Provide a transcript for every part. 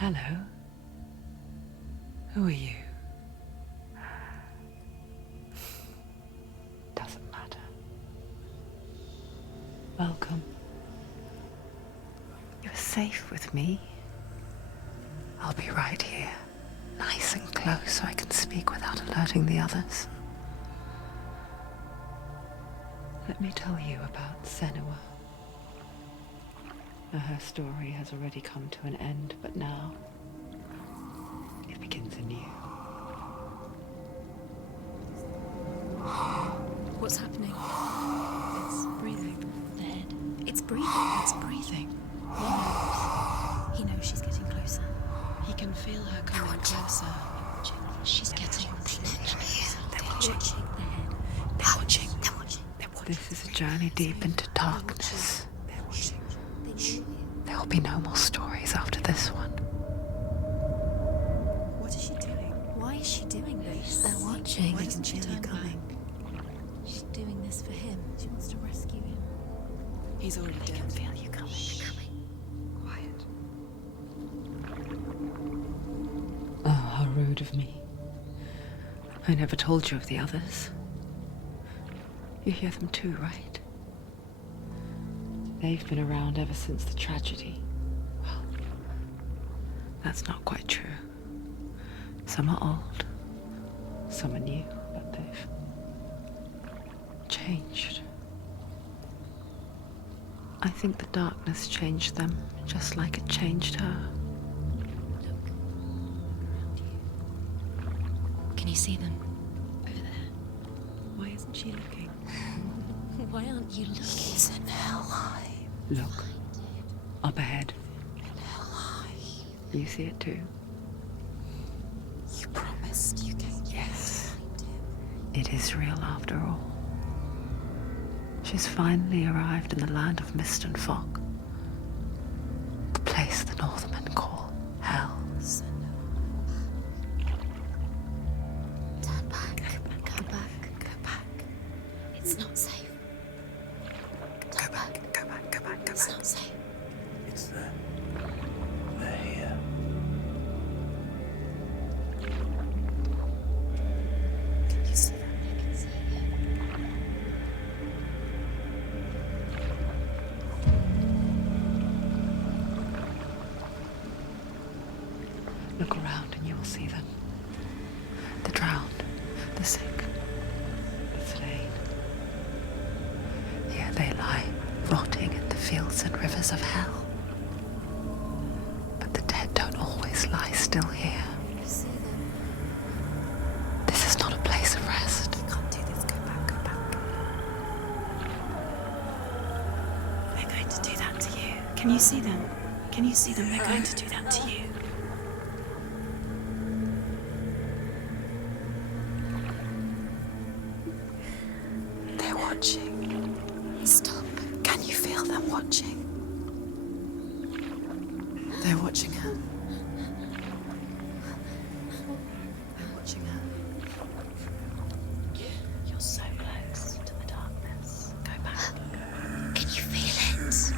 Hello. Who are you? Doesn't matter. Welcome. You're safe with me. I'll be right here, nice and close so I can speak without alerting the others. Let me tell you about Senua. Her story has already come to an end, but now it begins anew. What's happening? It's breathing. The head. It's breathing. It's breathing. He knows. He knows she's getting closer. He can feel her coming closer. She's getting closer. They're watching. The head. They're watching. They're watching. They're watching. This is a journey deep into darkness. They're watching. There will be no more stories after this one. What is she doing? Why is she doing this? They're watching. Why They can doesn't she feel you turn coming. She's doing this for him. She wants to rescue him. He's already They dead. can feel you coming. Quiet. Oh, how rude of me. I never told you of the others. You hear them too, right? They've been around ever since the tragedy. Well, that's not quite true. Some are old, some are new, but they've changed. I think the darkness changed them, just like it changed her. Look. Around you. Can you see them? Over there. Why isn't she looking? Why aren't you looking? He's in hell high. Look, up ahead. In hell high. You see it too? You promised you can. Yes. It is real after all. She's finally arrived in the land of mist and fog. The place the Northmen call hell. Turn back. Go back. Go back. It's not safe. Go back. Go back. Go back. Go It's back. not safe. It's them. They're here. Can you see them? I can see you. Look around and you will see them. The drowned, the sick, the slain. Here they lie, rotting in the fields and rivers of hell. But the dead don't always lie still here. You see them? This is not a place of rest. You can't do this. Go back. Go back. They're going to do that to you. Can you see them? Can you see them? They're going to do that to you. They're watching. Stop. Can you feel them watching? They're watching her. They're watching her. You're so close to the darkness. Go back. Can you feel it?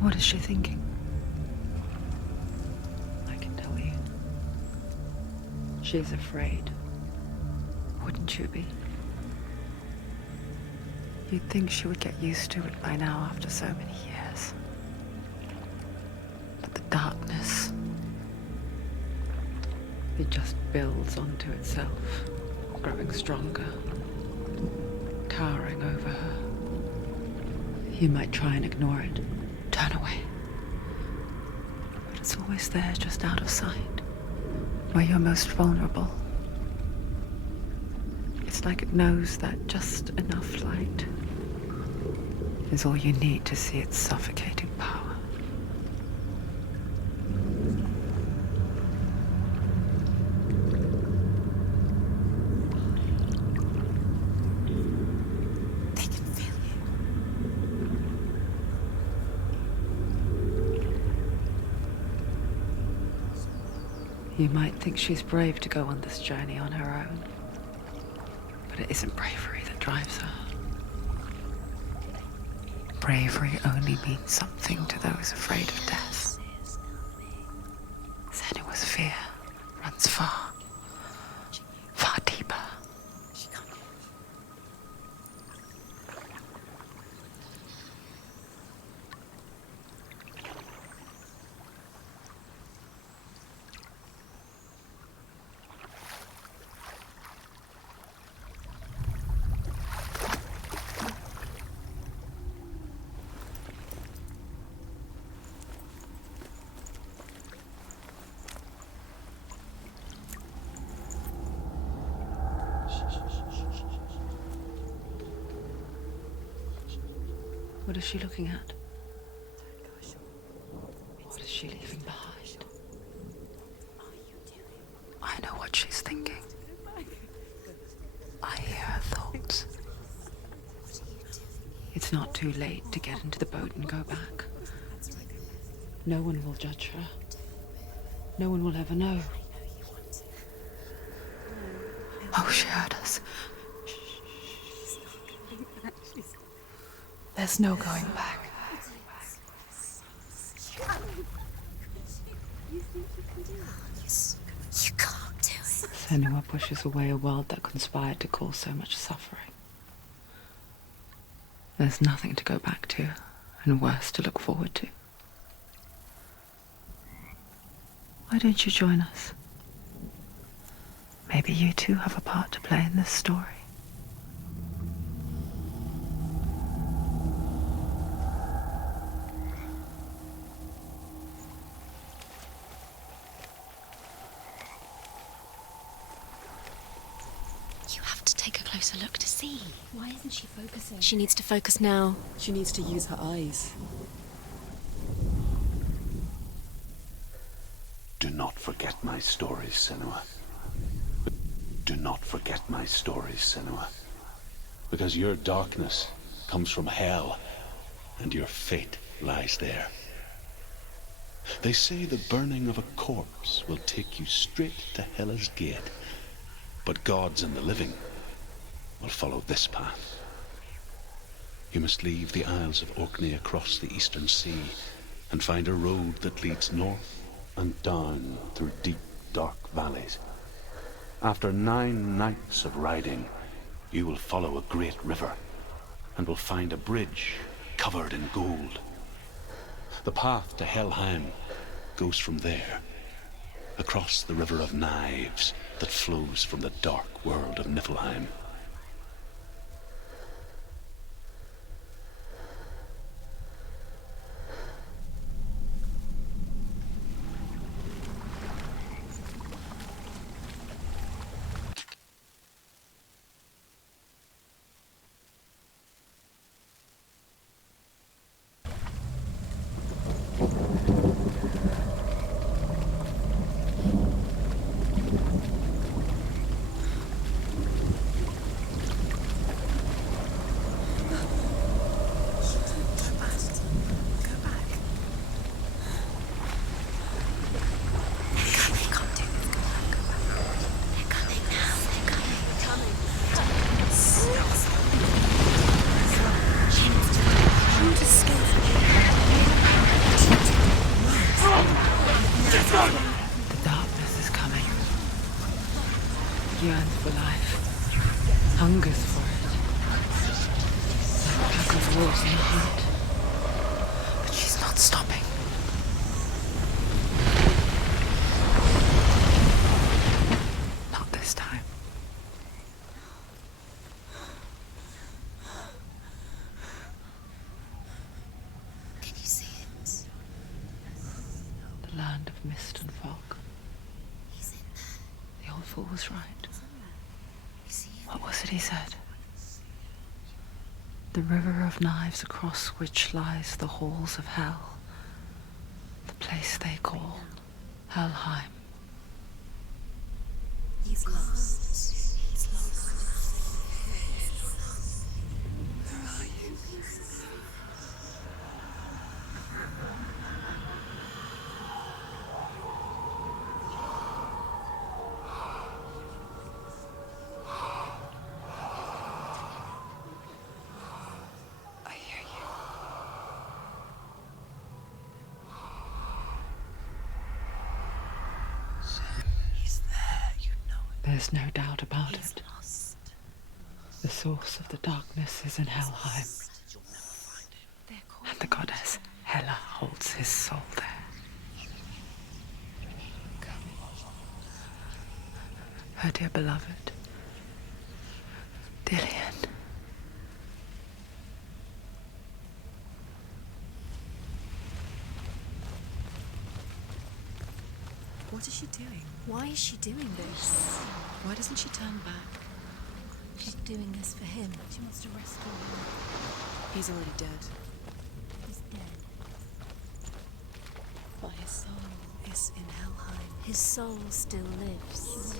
What is she thinking? I can tell you. She's afraid. Wouldn't you be? You'd think she would get used to it by now after so many years. But the darkness, it just builds onto itself, growing stronger, towering over her. You might try and ignore it, turn away. But it's always there, just out of sight, where you're most vulnerable. It's like it knows that just enough light is all you need to see its suffocating power. They can feel you. You might think she's brave to go on this journey on her own, but it isn't bravery that drives her. bravery only means something to those afraid of death. Senua's fear runs far, far deeper. What is she looking at? What is she leaving behind? I know what she's thinking. I hear her thoughts. It's not too late to get into the boat and go back. No one will judge her. No one will ever know. Oh, she heard us. There's no going back. You can't do it. Senua pushes away a world that conspired to cause so much suffering. There's nothing to go back to, and worse to look forward to. Why don't you join us? Maybe you too have a part to play in this story. You have to take a closer look to see. Why isn't she focusing? She needs to focus now. She needs to use her eyes. Do not forget my stories, Senua. Do not forget my stories, Senua. Because your darkness comes from hell, and your fate lies there. They say the burning of a corpse will take you straight to Hela's gate, but gods and the living will follow this path. You must leave the Isles of Orkney across the eastern sea and find a road that leads north and down through deep, dark valleys. After 9 nights of riding, you will follow a great river and will find a bridge covered in gold. The path to Helheim goes from there, across the river of knives that flows from the dark world of Niflheim. The darkness is coming. It yearns for life, hungers for it. Like a pack of wolves in the hunt. But she's not stopping. Not this time. Can you see it? The land of mist and fog. He's in there. The old fool was right. You see him? What was it he said? The river of knives across which lies the halls of hell. The place they call Helheim. He's lost. He's lost. Where are you? I hear you. is no doubt about it. The source of the darkness is in Helheim, and the goddess Hela holds his soul there. Her dear beloved, Dillian. What is she doing? Why is she doing this? Why doesn't she turn back? She's doing this for him. She wants to rescue him. He's already dead. He's dead. But his soul is in Helheim. His soul still lives.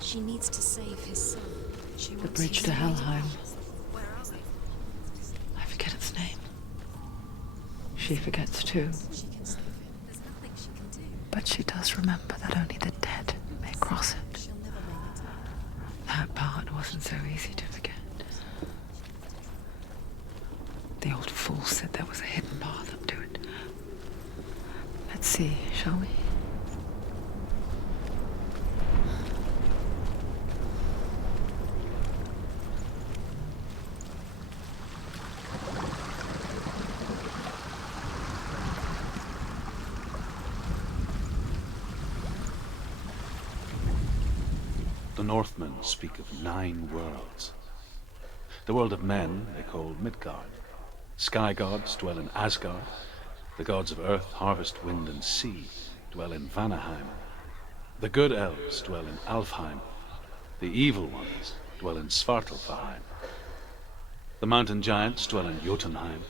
She needs to save his soul. The bridge to Helheim. I forget its name. She forgets too. She can save him. There's nothing she can do. But she does remember that only the dead may cross it. She'll never make it. That part wasn't so easy to forget. The old fool said there was a hidden path up to it. Let's see, shall we? The Northmen speak of 9 worlds. The world of men they call Midgard. Sky gods dwell in Asgard. The gods of earth, harvest, wind, and sea dwell in Vanaheim. The good elves dwell in Alfheim. The evil ones dwell in Svartalfheim. The mountain giants dwell in Jotunheim.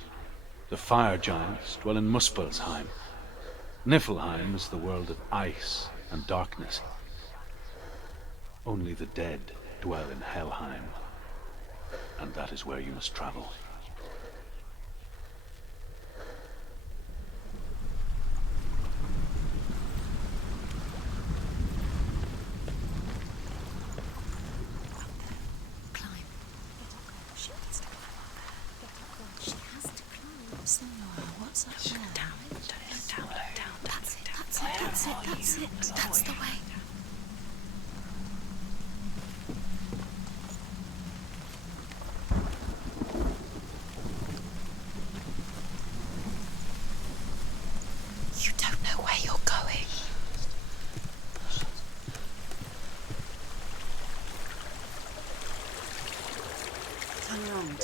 The fire giants dwell in Muspelheim. Niflheim is the world of ice and darkness. Only the dead dwell in Helheim, and that is where you must travel. Climb. She needs to climb up there. She has to climb. Senua, what's up there? Down. That's it. That's the way. You don't know where you're going. Turn around.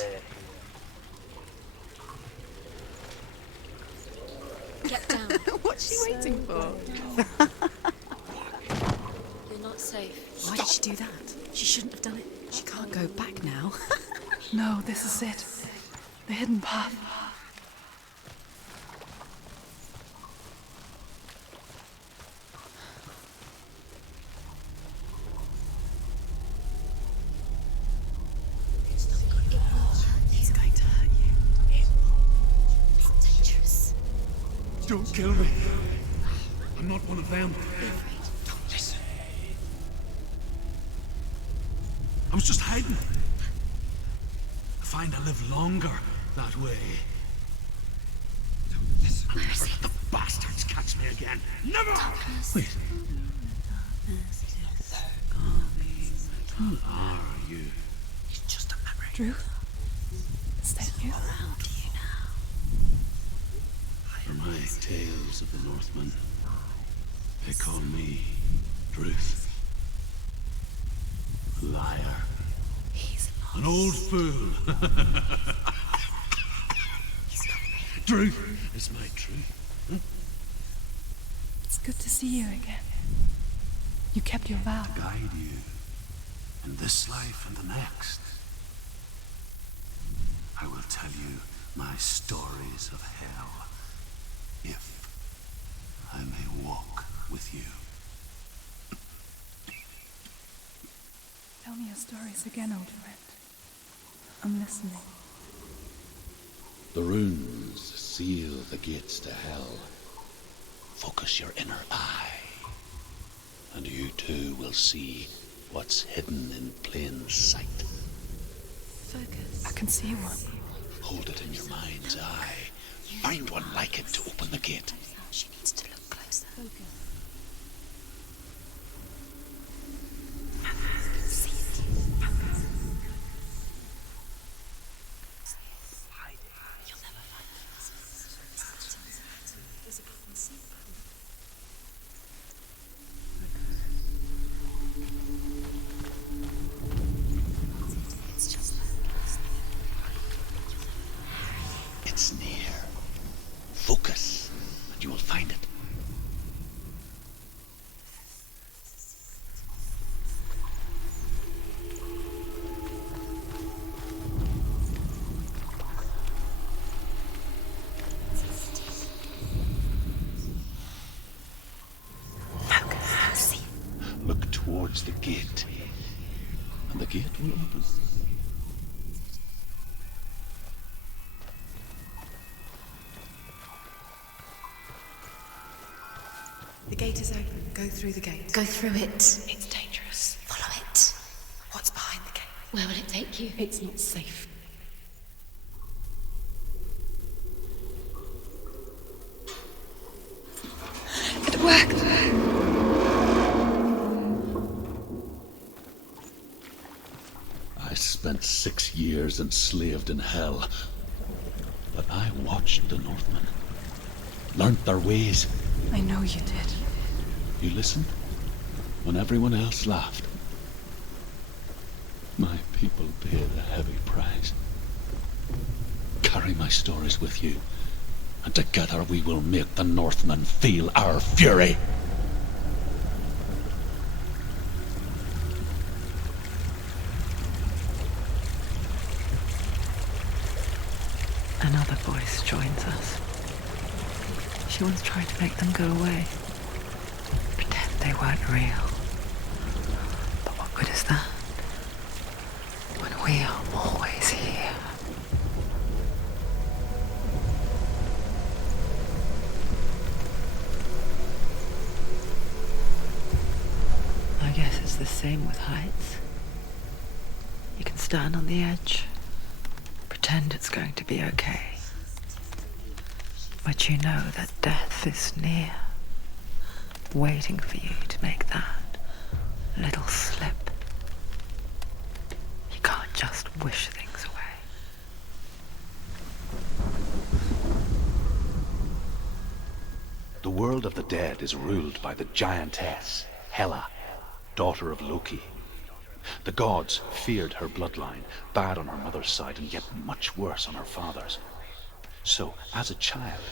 Get down. What's she waiting for? You're not safe. Why did she do that? She shouldn't have done it. She can't go back now. No, this is it. The hidden path. He's going to hurt you. It's dangerous. Don't kill me. I'm not one of them. Don't Listen. I was just hiding. I find I live longer that way. Don't listen. Let the bastards catch me again. Never! Wait. Who are you? It's just a memory. Drew? Is that you? Around you now. For my tales of the Northmen, they call me Druth. A liar. He's lost. An old fool. Druth is my truth. It's good to see you again. You kept your vow. Guide you in this life and the next. I will tell you my stories of hell, if I may walk with you. Tell me your stories again, old friend. I'm listening. The runes seal the gates to hell. Focus your inner eye, and you too will see what's hidden in plain sight. Focus. I can see one. Hold it in your mind's eye. Find one like it to open the gate. She needs to look closer. towards the gate, and the gate will open. The gate is open. Go through the gate. Go through it. It's dangerous. Follow it. What's behind the gate? Where will it take you? It's not safe. It worked! I spent 6 years enslaved in hell, but I watched the Northmen, learnt their ways. I know you did. You listened when everyone else laughed. My people paid a heavy price. Carry my stories with you, and together we will make the Northmen feel our fury. Another voice joins us. She once tried to make them go away. Pretend they weren't real. But what good is that? When we are always here. I guess it's the same with heights. You can stand on the edge, pretend it's going to be okay. But you know that death is near, waiting for you to make that little slip. You can't just wish things away. The world of the dead is ruled by the giantess, Hela, daughter of Loki. The gods feared her bloodline, bad on her mother's side and yet much worse on her father's. So, as a child,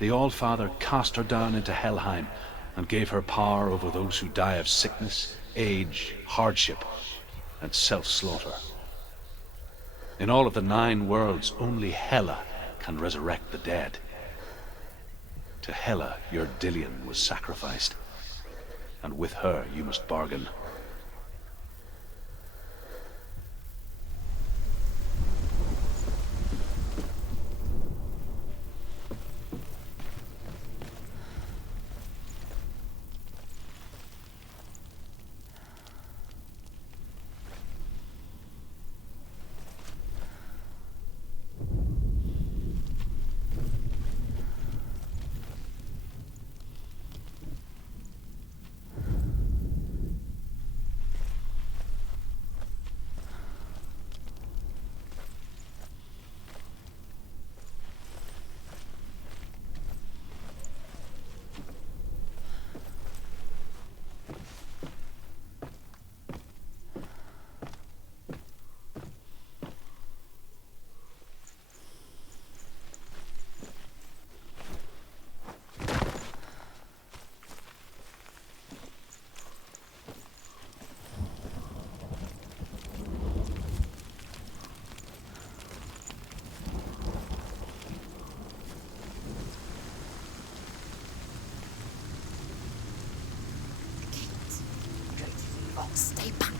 the All-Father cast her down into Helheim and gave her power over those who die of sickness, age, hardship, and self-slaughter. In all of the 9 worlds, only Hela can resurrect the dead. To Hela, your Dillion was sacrificed, and with her you must bargain. Stay back.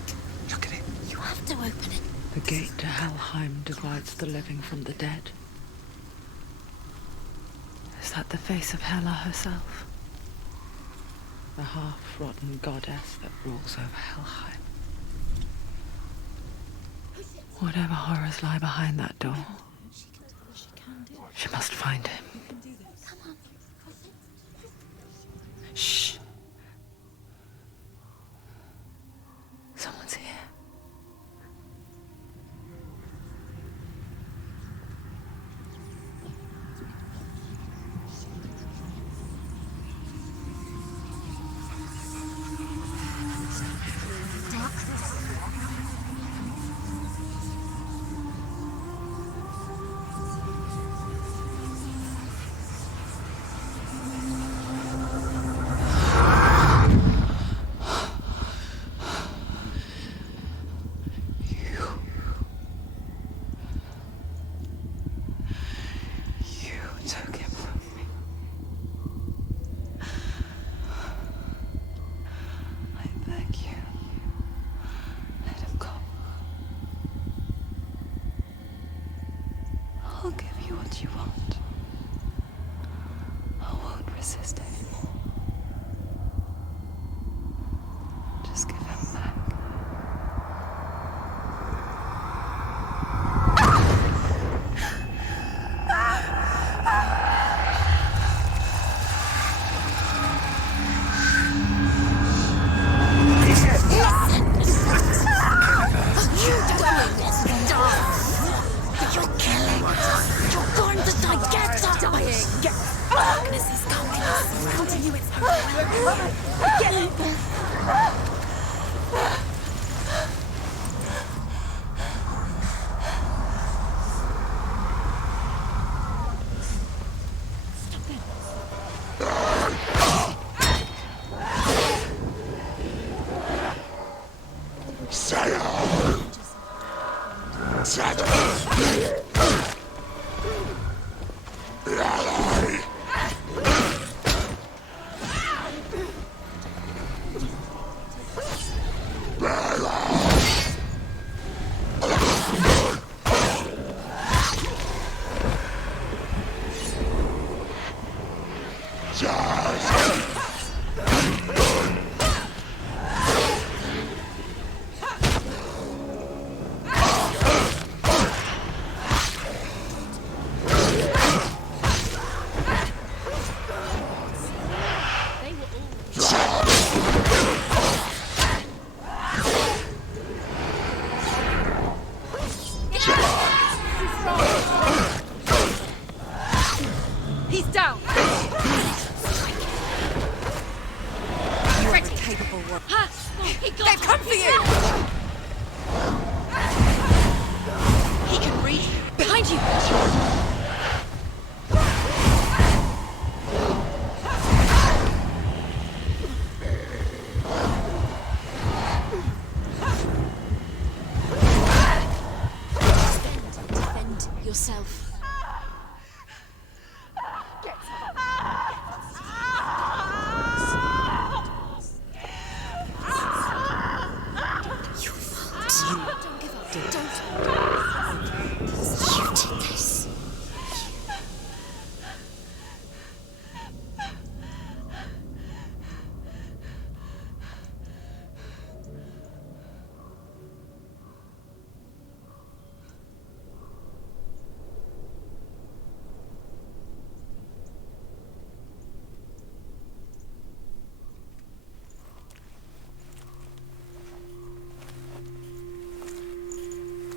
Look at it. You have to open it. The gate to Helheim divides the living from the dead. Is that the face of Hela herself? The half-rotten goddess that rules over Helheim. Whatever horrors lie behind that door, she must find him. Shh. Someone's here. resist anymore. Just give him back.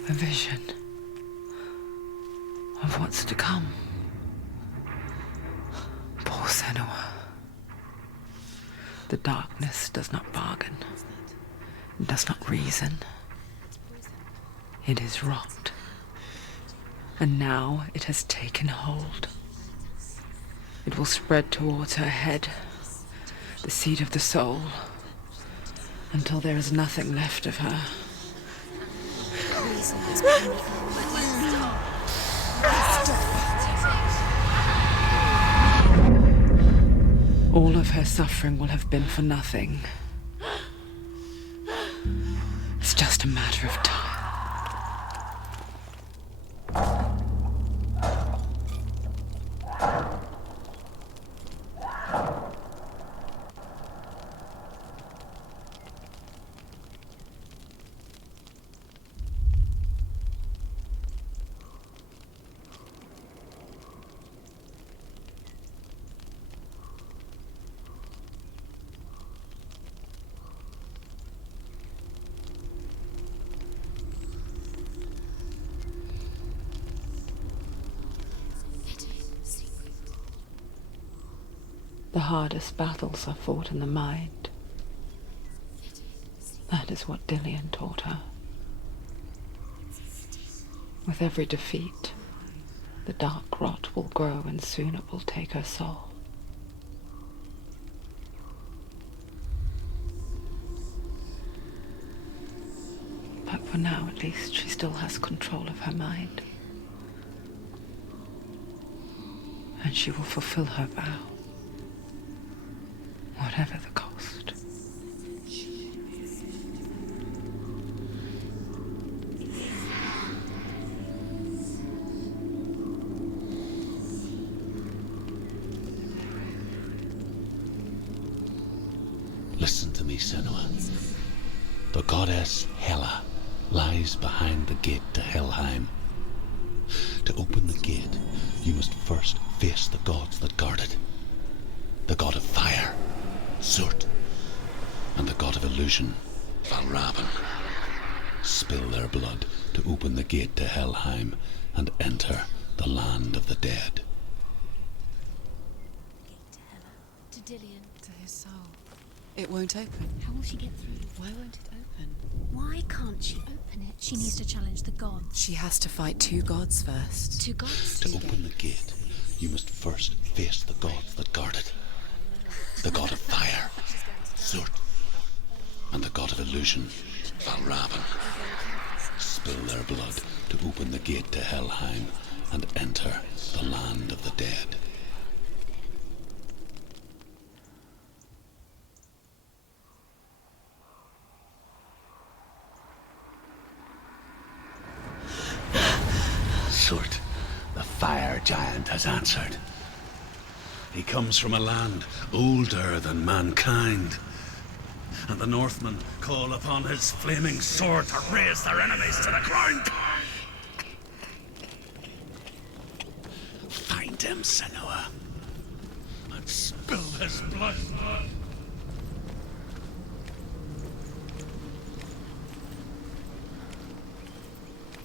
A vision of what's to come. Poor Senua. The darkness does not bargain, does not reason. It is rot, and now it has taken hold. It will spread towards her head, the seat of the soul, until there is nothing left of her. All of her suffering will have been for nothing. It's just a matter of time. The hardest battles are fought in the mind. That is what Dillian taught her. With every defeat, the dark rot will grow and soon it will take her soul. But for now, at least, she still has control of her mind. And she will fulfill her vow. Whatever the cost. to me, Senua. The goddess Hela lies behind the gate to Helheim. To open the gate, you must first face the gods that guard it. The god of fire, Surt, and the god of illusion, Valravan. Spill their blood to open the gate to Helheim and enter the land of the dead. To Hela, to Dillian. To his soul. It won't open. How will she get through? Why won't it open? Why can't she open it? She needs to challenge the gods. She has to fight two gods first. Two gods? To open the gate, you must first face the gods that guard it. The god of fire, Surt, and the god of illusion, Valravan. Spill their blood to open the gate to Helheim and enter the land of the dead. Surt, the fire giant, has answered. He comes from a land older than mankind, and the Northmen call upon his flaming sword to raise their enemies to the ground. Find him, Senua, and spill his blood.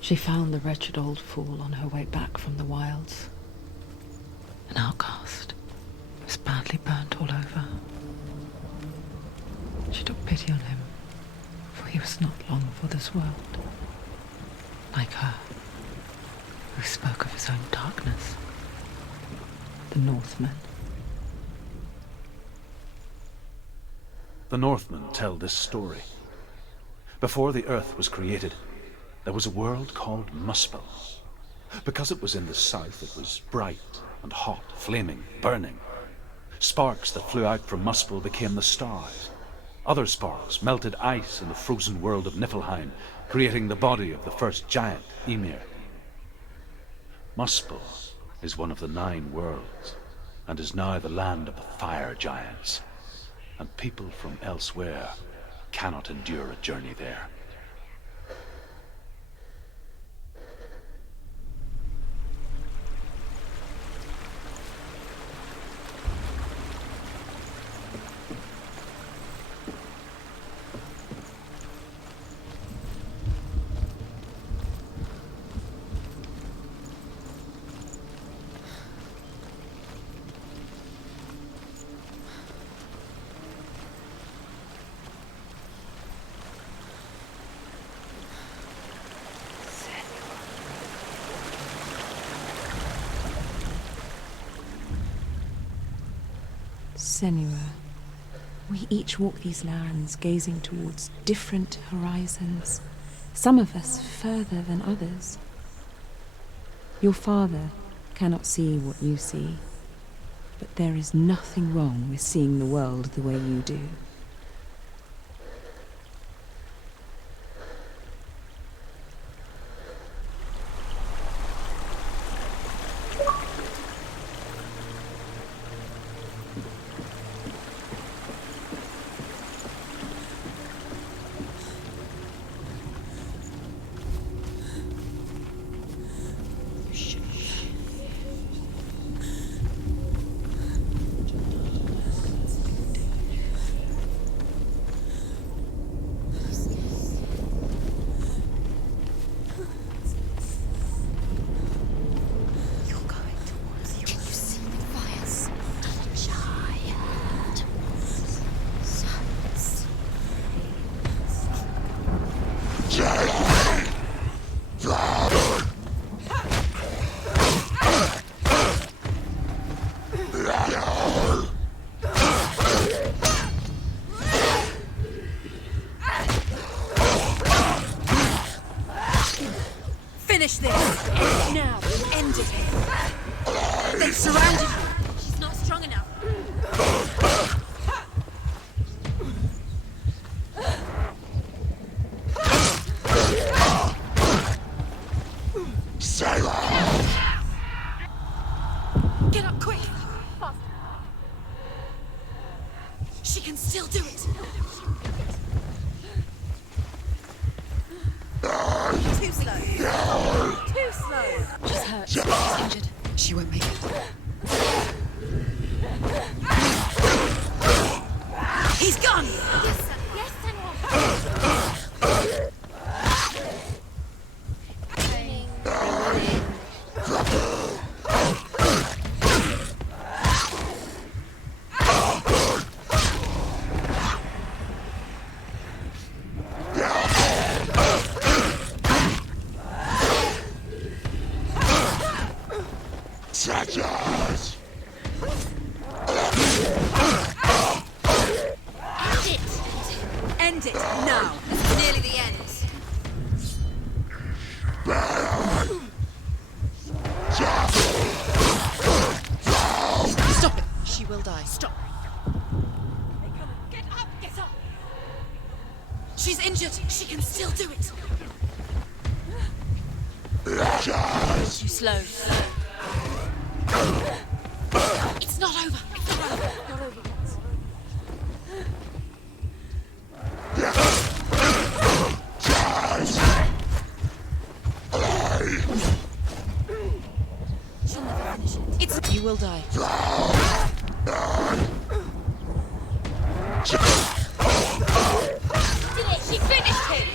She found the wretched old fool on her way back from the wilds. An outcast. He was badly burnt all over. She took pity on him, for he was not long for this world. Like her, who spoke of his own darkness. The Northmen. The Northmen tell this story. Before the earth was created, there was a world called Muspel. Because it was in the south, it was bright and hot, flaming, burning. Sparks that flew out from Muspel became the stars. Other sparks melted ice in the frozen world of Niflheim, creating the body of the first giant, Ymir. Muspel is one of the 9 worlds, and is now the land of the fire giants. And people from elsewhere cannot endure a journey there. Senua, we each walk these lands gazing towards different horizons, some of us further than others. Your father cannot see what you see, but there is nothing wrong with seeing the world the way you do. can still do it. Too slow. Too slow. She's hurt. She's injured. She won't make it. He's gone! Yes, sir. Yes, Senua. End it now. This is nearly the end. Stop it. She will die. Stop. Get up. Get up. She's injured. She can still do it. Too slow. It's not over. It's not over. Not over yet. She'll never finish it. You will die. Did it? She finished him.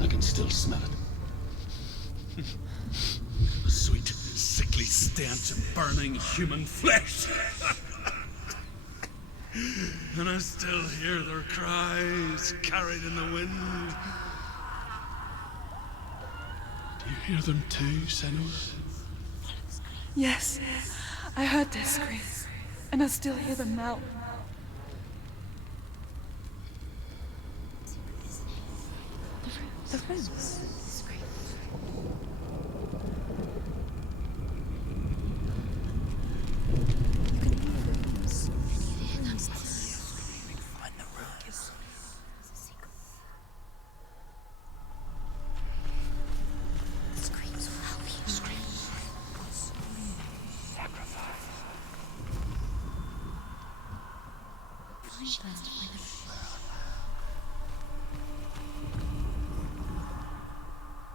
I can still smell it. The sweet, sickly stench of burning human flesh. And I still hear their cries carried in the wind. Do you hear them too, Senua? Yes, I heard their screams, and I still hear them now. The rooms.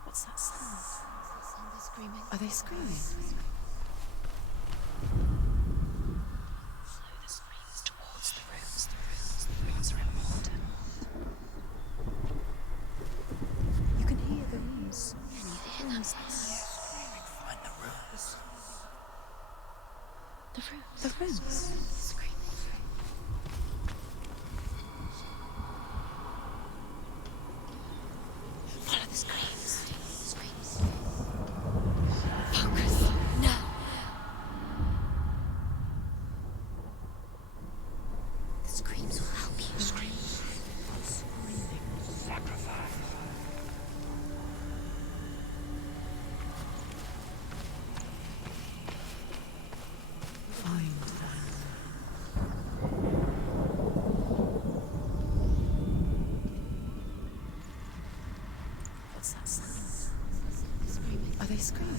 What's that sound? Are they screaming? Follow the screams towards the rooms. The rooms are important. You can hear the rooms. Can you hear them? Find the rooms. The rooms. Follow the screams. Focus. Now. The screams will help you. Find them. What's that sound? Are they screaming?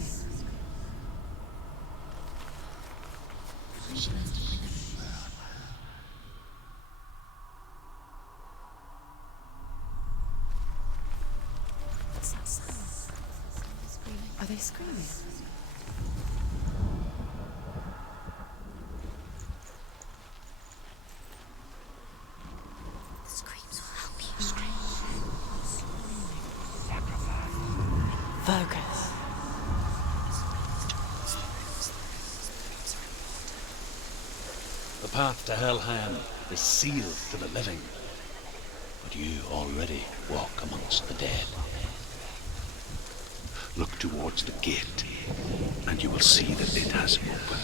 What's that sound? Are they screaming? The screams will help you. Focus. The path to Hellham is sealed to the living, but you already walk amongst the dead. Look towards the gate, and you will see that it has opened.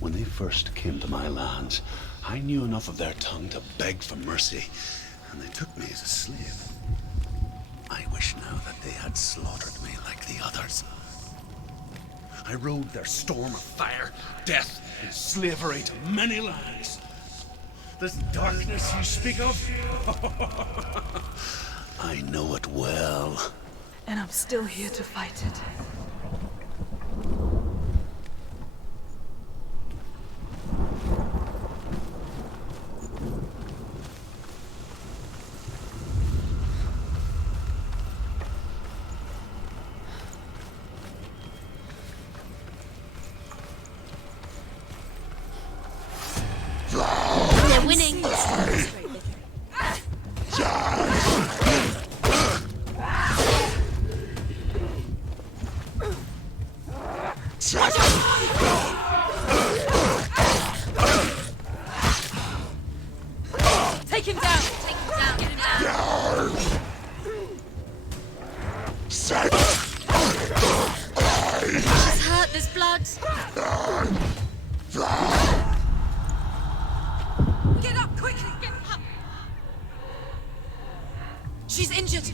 When they first came to my lands, I knew enough of their tongue to beg for mercy, and they took me as a slave. I wish now that they had slaughtered me like the others. I rode their storm of fire, death, and slavery to many lands. This darkness you speak of, I know it well. And I'm still here to fight it. They're winning. Take him down! Take him down! Get him down! She's hurt. There's blood. Get up, quickly! Get up! She's injured!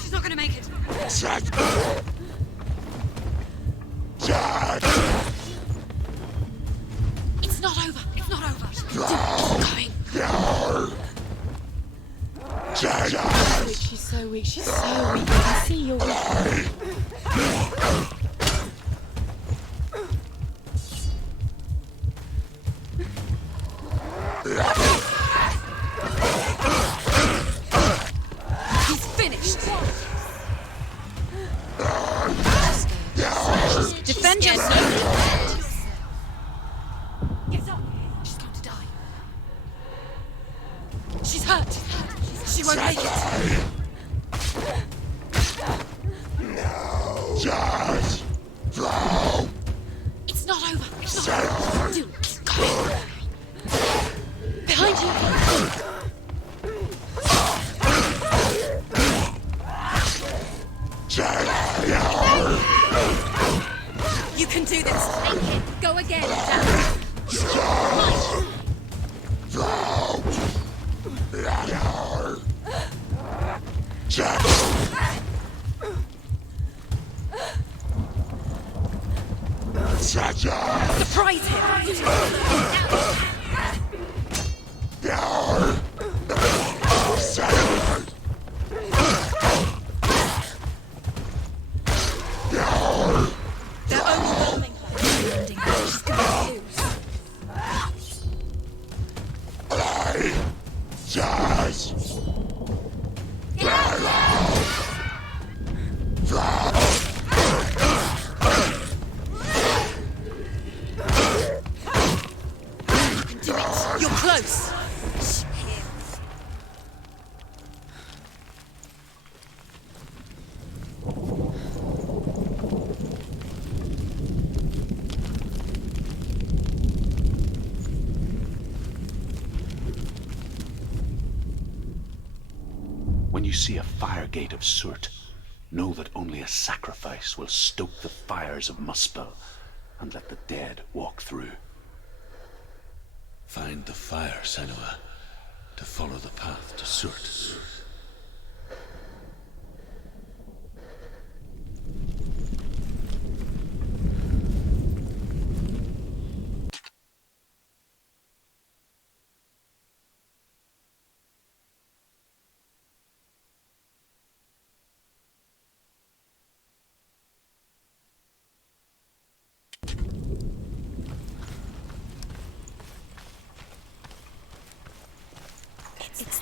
She's not gonna make it! It's not over! It's not over! Keep going! She's so weak, she's so weak. I can see you're weak. He's finished! Defend yourself! Get up! She's going to die. She's hurt! She won't make it! It's not over! It's not over! Do keep going! Behind you! You can do this! Take it. Go again. Surprise him! They're overwhelming her. She's gonna lose. You're close. When you see a fire gate of soot, know that only a sacrifice will stoke the fires of Muspel and let the dead walk through. Find the fire, Senua, to follow the path to Surt. It's there.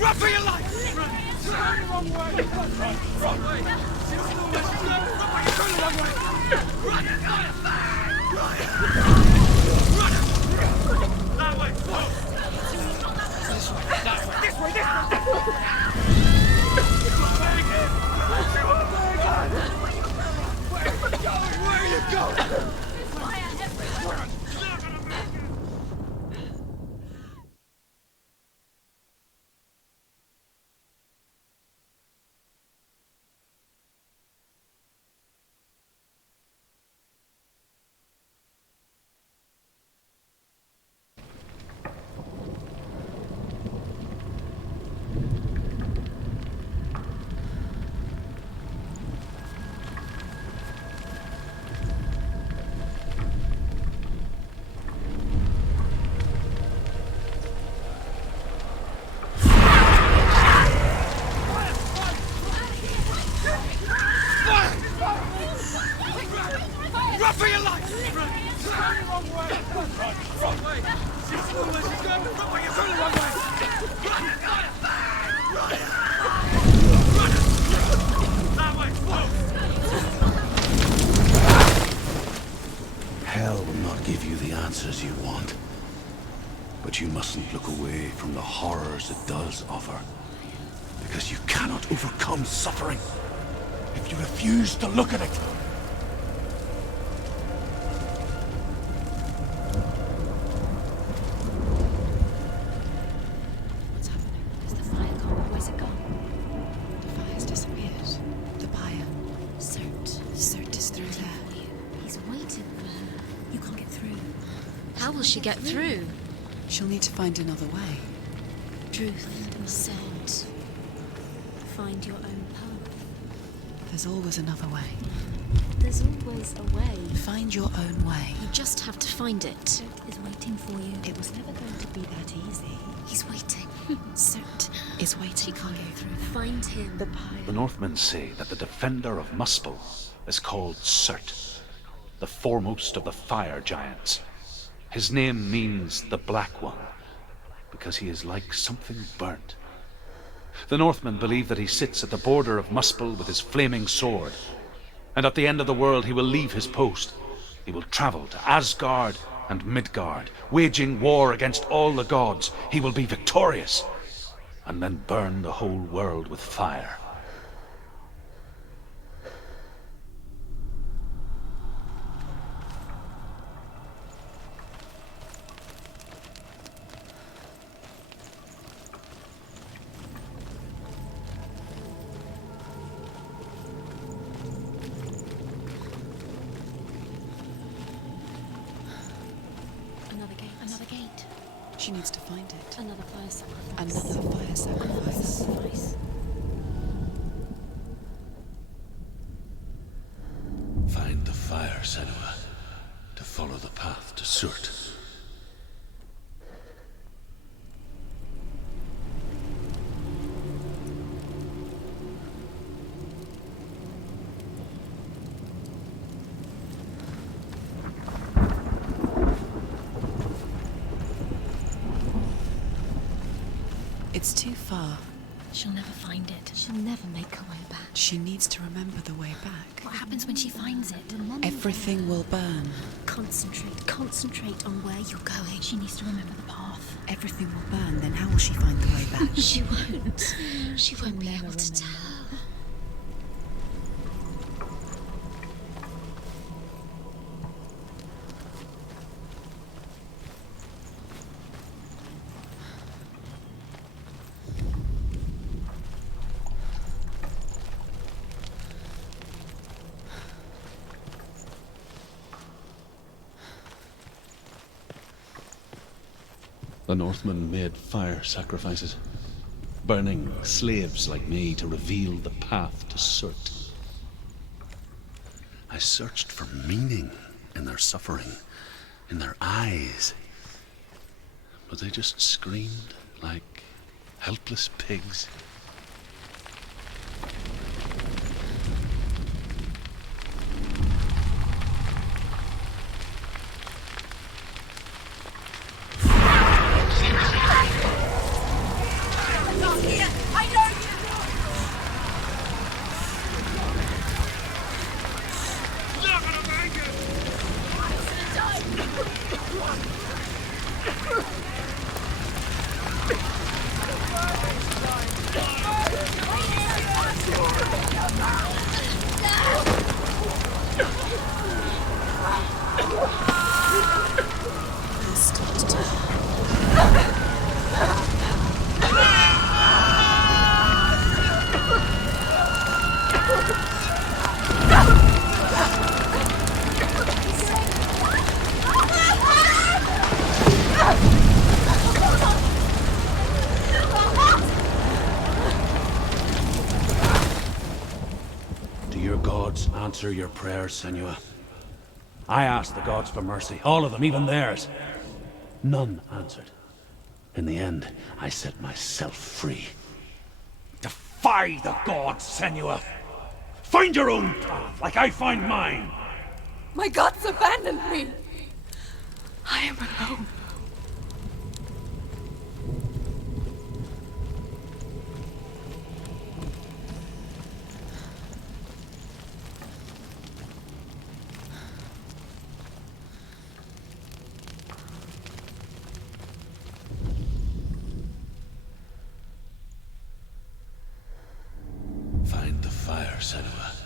Run for your life! Run the wrong way! Wrong way! Run the wrong way! Run! That way! This way! That way! This way! Where are you going? Run for your life! Run the wrong way! Wrong way! You're going the wrong way! That way! Hell will not give you the answers you want. But you mustn't look away from the horrors it does offer. Because you cannot overcome suffering if you refuse to look at it. What's happening? Is the fire gone? Where's it gone? The fire's disappeared. The buyer. Cert is through there. He's waiting for her. You can't get through. How will she get through? She'll need to find another way. Truth, Cert. Find your own path. There's always another way. There's always a way. Find your own way. You just have to find it. Cert is waiting for you. It was never going to be that easy. He's waiting. Cert is waiting. She can't get through. Find him. The buyer. The Northmen say that the defender of Muspel is called Cert, the foremost of the fire giants. His name means the Black One, because he is like something burnt. The Northmen believe that he sits at the border of Muspel with his flaming sword, and at the end of the world he will leave his post. He will travel to Asgard and Midgard, waging war against all the gods. He will be victorious, and then burn the whole world with fire. Another gate. She needs to find it. Another fire sacrifice. Another fire sacrifice. Find the fire, Senua, to follow the path to Surt. It's too far. She'll never find it. She'll never make her way back. She needs to remember the way back. What happens when she finds it? Remember Everything will burn. Concentrate on where you're going. She needs to remember the path. Everything will burn, then how will she find the way back? She won't. She won't be able to tell. The Northmen made fire sacrifices, burning slaves like me to reveal the path to Surt. I searched for meaning in their suffering, in their eyes. But they just screamed like helpless pigs. answer your prayers, Senua. I asked the gods for mercy, all of them, even theirs. None answered. In the end, I set myself free. Defy the gods, Senua! Find your own path, like I find mine! My gods abandoned me! I am alone. Find the fire, Senua,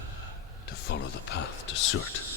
to follow the path to Surt.